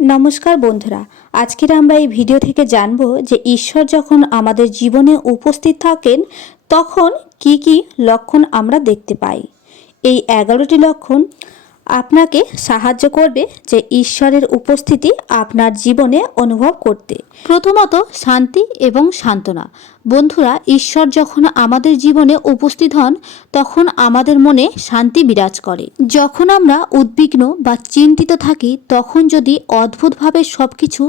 নমস্কার বন্ধুরা, আজকের আমরা এই ভিডিও থেকে জানব যে ঈশ্বর যখন আমাদের জীবনে উপস্থিত থাকেন তখন কি কি লক্ষণ আমরা দেখতে পাই। এই 11টি লক্ষণ আপনাকে সাহায্য করবে যে ঈশ্বরের উপস্থিতি আপনার জীবনে অনুভব করতে। প্রথমত, শান্তি এবং সান্ত্বনা। বন্ধুরা, ঈশ্বর যখন আমাদের জীবনে উপস্থিত হন তখন আমাদের মনে শান্তি বিরাজ করে। যখন আমরা উদ্বিগ্ন বা চিন্তিত থাকি তখন যদি অদ্ভুতভাবে সব কিছু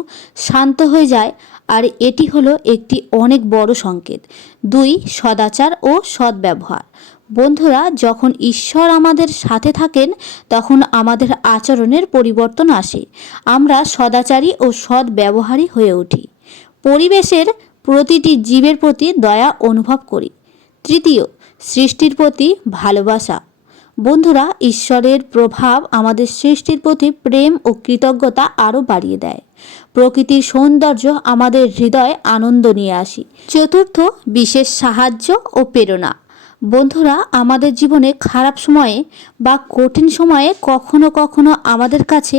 শান্ত হয়ে যায়, আর এটি হলো একটি অনেক বড় সংকেত। 2, সদাচার ও সদ্ব্যবহার। বন্ধুরা, যখন ঈশ্বর আমাদের সাথে থাকেন তখন আমাদের আচরণের পরিবর্তন আসে। আমরা সদাচারী ও সৎ ব্যবহারী হয়ে উঠি। পরিবেশের প্রতিটি জীবের প্রতি দয়া অনুভব করি। 3, সৃষ্টির প্রতি ভালোবাসা। বন্ধুরা, ঈশ্বরের প্রভাব আমাদের সৃষ্টির প্রতি প্রেম ও কৃতজ্ঞতা আরও বাড়িয়ে দেয়। প্রকৃতির সৌন্দর্য আমাদের হৃদয়ে আনন্দ নিয়ে আসে। 4, বিশেষ সাহায্য ও প্রেরণা। বন্ধুরা, আমাদের জীবনে খারাপ সময়ে বা কঠিন সময়ে কখনো কখনো আমাদের কাছে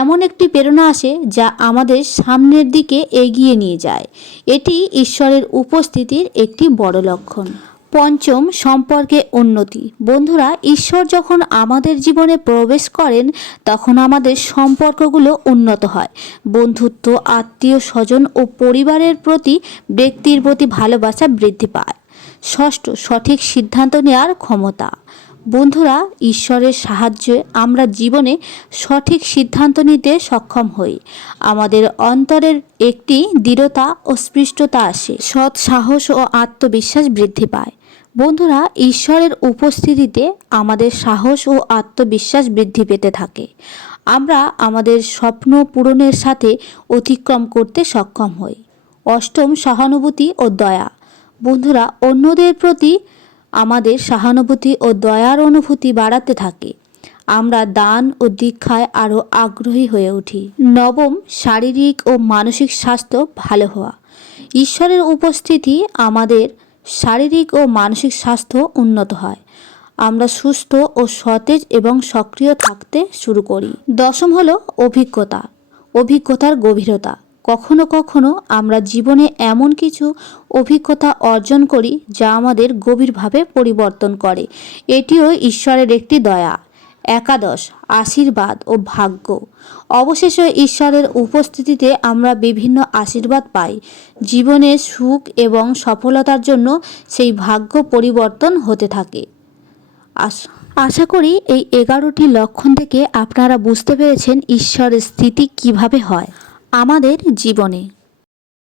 এমন একটি প্রেরণা আসে যা আমাদের সামনের দিকে এগিয়ে নিয়ে যায়। এটি ঈশ্বরের উপস্থিতির একটি বড় লক্ষণ। 5, সম্পর্কে উন্নতি। বন্ধুরা, ঈশ্বর যখন আমাদের জীবনে প্রবেশ করেন তখন আমাদের সম্পর্কগুলো উন্নত হয়। বন্ধুত্ব, আত্মীয় স্বজন ও পরিবারের প্রতি ব্যক্তির প্রতি ভালোবাসা বৃদ্ধি পায়। 6, সঠিক সিদ্ধান্ত নেওয়ার ক্ষমতা। বন্ধুরা, ঈশ্বরের সাহায্যে আমরা জীবনে সঠিক সিদ্ধান্ত নিতে সক্ষম হই। আমাদের অন্তরের একটি দৃঢ়তা ও স্পষ্টতা আসে। সৎ সাহস ও আত্মবিশ্বাস বৃদ্ধি পায়। বন্ধুরা, ঈশ্বরের উপস্থিতিতে আমাদের সাহস ও আত্মবিশ্বাস বৃদ্ধি পেতে থাকে। আমরা আমাদের স্বপ্ন পূরণের সাথে অতিক্রম করতে সক্ষম হই। 8, সহানুভূতি ও দয়া। বন্ধুরা, অন্যদের প্রতি আমাদের সহানুভূতি ও দয়ার অনুভূতি বাড়াতে থাকে। আমরা দান ও দীক্ষায় আরও আগ্রহী হয়ে উঠি। 9, শারীরিক ও মানসিক স্বাস্থ্য ভালো হওয়া। ঈশ্বরের উপস্থিতি আমাদের শারীরিক ও মানসিক স্বাস্থ্য উন্নত হয়। আমরা সুস্থ ও সতেজ এবং সক্রিয় থাকতে শুরু করি। 10 হলো অভিজ্ঞতার গভীরতা। কখনো কখনো আমরা জীবনে এমন কিছু অভিজ্ঞতা অর্জন করি যা আমাদের গভীরভাবে পরিবর্তন করে। এটিও ঈশ্বরের একটি দয়া। 11, আশীর্বাদ ও ভাগ্য। অবশেষে ঈশ্বরের উপস্থিতিতে আমরা বিভিন্ন আশীর্বাদ পাই। জীবনের সুখ এবং সফলতার জন্য সেই ভাগ্য পরিবর্তন হতে থাকে। আশা করি এই 11টি লক্ষণ থেকে আপনারা বুঝতে পেরেছেন ঈশ্বরের স্থিতি কিভাবে হয় আমাদের জীবনে।